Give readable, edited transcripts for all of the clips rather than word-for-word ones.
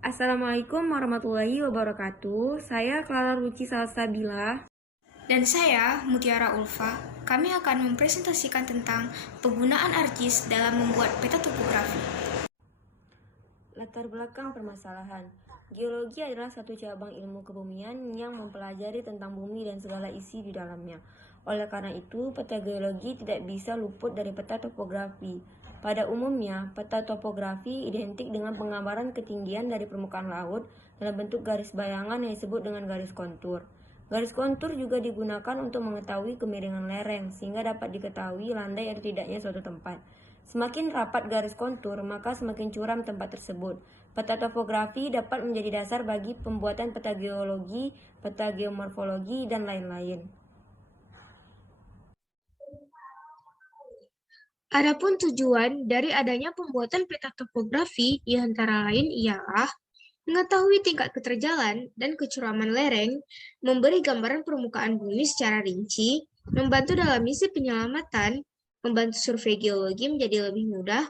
Assalamualaikum warahmatullahi wabarakatuh. Saya Clara Ruci Salsabila. Dan saya, Mutiara Ulfa. Kami akan mempresentasikan tentang penggunaan ArcGIS dalam membuat peta topografi. Latar belakang permasalahan. Geologi adalah satu cabang ilmu kebumian yang mempelajari tentang bumi dan segala isi di dalamnya. Oleh karena itu, peta geologi tidak bisa luput dari peta topografi. Pada umumnya, peta topografi identik dengan penggambaran ketinggian dari permukaan laut dalam bentuk garis bayangan yang disebut dengan garis kontur. Garis kontur juga digunakan untuk mengetahui kemiringan lereng, sehingga dapat diketahui landai atau tidaknya suatu tempat. Semakin rapat garis kontur, maka semakin curam tempat tersebut. Peta topografi dapat menjadi dasar bagi pembuatan peta geologi, peta geomorfologi, dan lain-lain. Adapun tujuan dari adanya pembuatan peta topografi di antara lain ialah mengetahui tingkat keterjalan dan kecuraman lereng, memberi gambaran permukaan bumi secara rinci, membantu dalam misi penyelamatan, membantu survei geologi menjadi lebih mudah,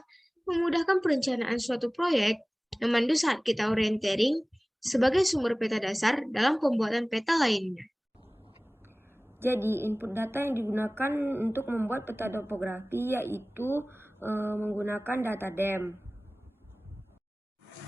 memudahkan perencanaan suatu proyek, memandu saat kita orienteering, sebagai sumber peta dasar dalam pembuatan peta lainnya. Jadi, input data yang digunakan untuk membuat peta topografi yaitu menggunakan data DEM.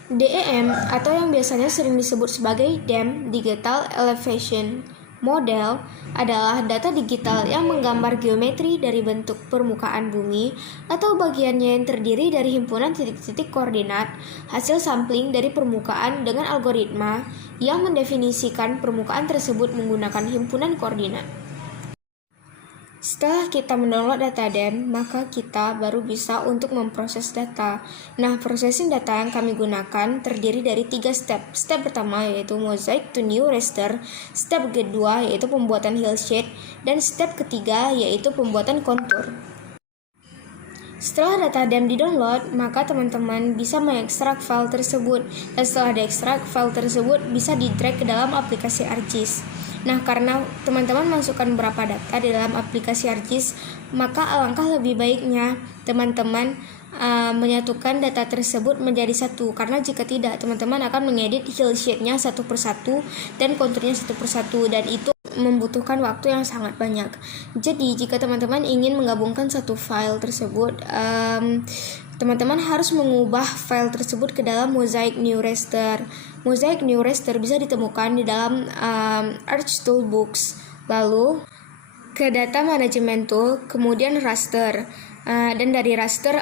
DEM atau yang biasanya sering disebut sebagai DEM Digital Elevation Model adalah data digital yang menggambar geometri dari bentuk permukaan bumi atau bagiannya yang terdiri dari himpunan titik-titik koordinat hasil sampling dari permukaan dengan algoritma yang mendefinisikan permukaan tersebut menggunakan himpunan koordinat. Setelah kita mendownload data DEM, maka kita baru bisa untuk memproses data. Nah, processing data yang kami gunakan terdiri dari 3 step. Step pertama yaitu mosaic to new raster, step kedua yaitu pembuatan hillshade, dan step ketiga yaitu pembuatan kontur. Setelah data DEM di-download, maka teman-teman bisa mengekstrak file tersebut. Dan setelah diekstrak, file tersebut bisa di-drag ke dalam aplikasi ArcGIS. Nah, karena teman-teman masukkan beberapa data di dalam aplikasi ArcGIS, maka alangkah lebih baiknya teman-teman menyatukan data tersebut menjadi satu. Karena jika tidak, teman-teman akan mengedit hillshade-nya satu persatu dan konturnya satu persatu, dan itu membutuhkan waktu yang sangat banyak. Jadi, jika teman-teman ingin menggabungkan satu file tersebut, teman-teman harus mengubah file tersebut ke dalam Mosaic New Raster. Mosaic New Raster bisa ditemukan di dalam Arch Toolbox. Lalu ke Data Management Tool, kemudian Raster. Dan dari Raster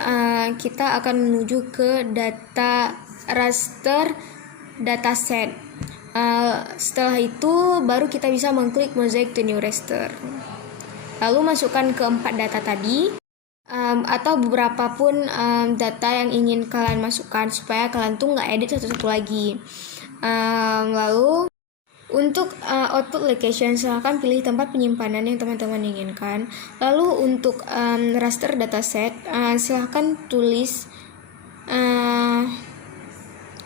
kita akan menuju ke Data Raster Dataset. Setelah itu baru kita bisa mengklik Mosaic to New Raster. Lalu masukkan keempat data tadi, atau beberapa pun data yang ingin kalian masukkan supaya kalian tuh nggak edit satu-satu lagi. Lalu untuk output location, silahkan pilih tempat penyimpanan yang teman-teman inginkan. Lalu untuk raster dataset, silahkan tulis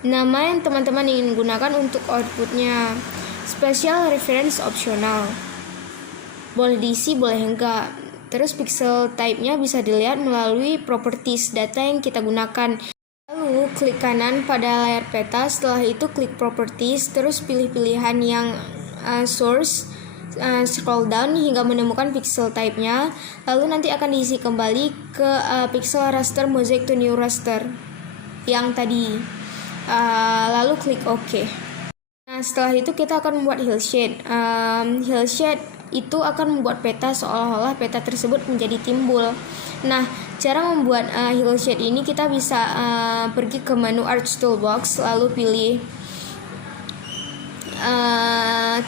nama yang teman-teman ingin gunakan untuk outputnya. Special reference optional, boleh diisi boleh enggak. Terus pixel type-nya bisa dilihat melalui properties data yang kita gunakan. Lalu klik kanan pada layar peta, setelah itu klik properties, terus pilih pilihan yang source, scroll down hingga menemukan pixel type-nya. Lalu nanti akan diisi kembali ke pixel raster mosaic to new raster yang tadi. Lalu klik OK. Nah, setelah itu kita akan membuat hillshade. Hillshade itu akan membuat peta seolah-olah peta tersebut menjadi timbul. Nah, cara membuat hillshade ini kita bisa pergi ke menu Arch Toolbox, lalu pilih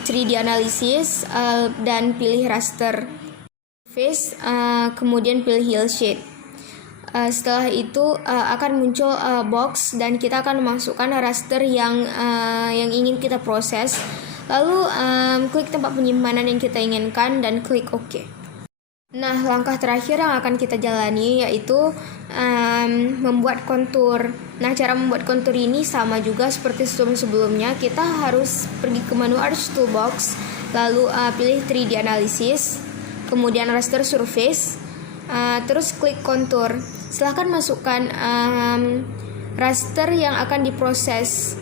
3D Analysis dan pilih Raster Face, kemudian pilih hillshade. Setelah itu akan muncul box dan kita akan memasukkan raster yang ingin kita proses. Lalu klik tempat penyimpanan yang kita inginkan dan klik OK. Nah, langkah terakhir yang akan kita jalani yaitu membuat kontur. Nah, cara membuat kontur ini sama juga seperti sebelumnya. Kita harus pergi ke menu Arch Toolbox, lalu pilih 3D Analysis, kemudian Raster Surface, terus klik kontur. Silahkan masukkan raster yang akan diproses.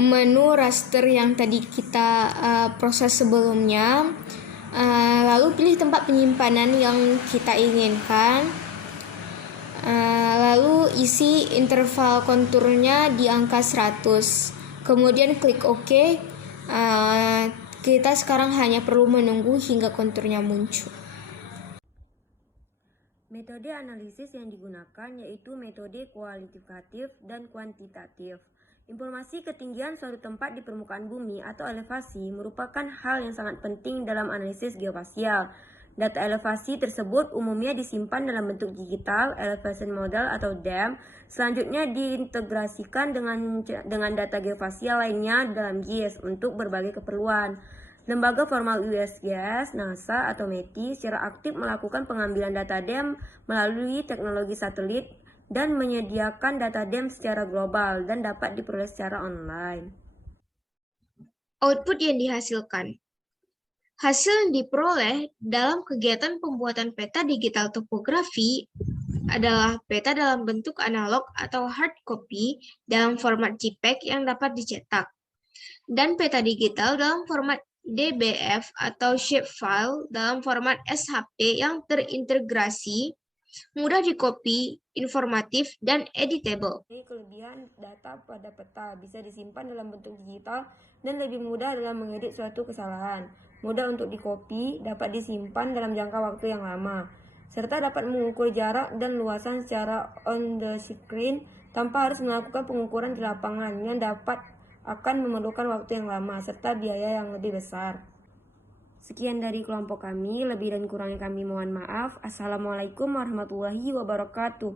menu raster yang tadi kita proses sebelumnya, lalu pilih tempat penyimpanan yang kita inginkan, lalu isi interval konturnya di angka 100, kemudian klik OK. Kita sekarang hanya perlu menunggu hingga konturnya muncul. Metode analisis yang digunakan yaitu metode kualitatif dan kuantitatif. Informasi ketinggian suatu tempat di permukaan bumi atau elevasi merupakan hal yang sangat penting dalam analisis geospasial. Data elevasi tersebut umumnya disimpan dalam bentuk digital, elevation model atau DEM, selanjutnya diintegrasikan dengan data geospasial lainnya dalam GIS untuk berbagai keperluan. Lembaga formal USGS, NASA, atau METI secara aktif melakukan pengambilan data DEM melalui teknologi satelit dan menyediakan data DEM secara global dan dapat diperoleh secara online. Output yang dihasilkan. Hasil yang diperoleh dalam kegiatan pembuatan peta digital topografi adalah peta dalam bentuk analog atau hard copy dalam format JPEG yang dapat dicetak, dan peta digital dalam format DBF atau shapefile dalam format SHP yang terintegrasi, mudah dikopi, informatif, dan editable. Kelebihan data pada peta bisa disimpan dalam bentuk digital dan lebih mudah dalam mengedit suatu kesalahan. Mudah untuk dikopi, dapat disimpan dalam jangka waktu yang lama, serta dapat mengukur jarak dan luasan secara on the screen tanpa harus melakukan pengukuran di lapangan yang akan memerlukan waktu yang lama serta biaya yang lebih besar. Sekian dari kelompok kami, lebih dan kurangnya kami mohon maaf. Assalamualaikum warahmatullahi wabarakatuh.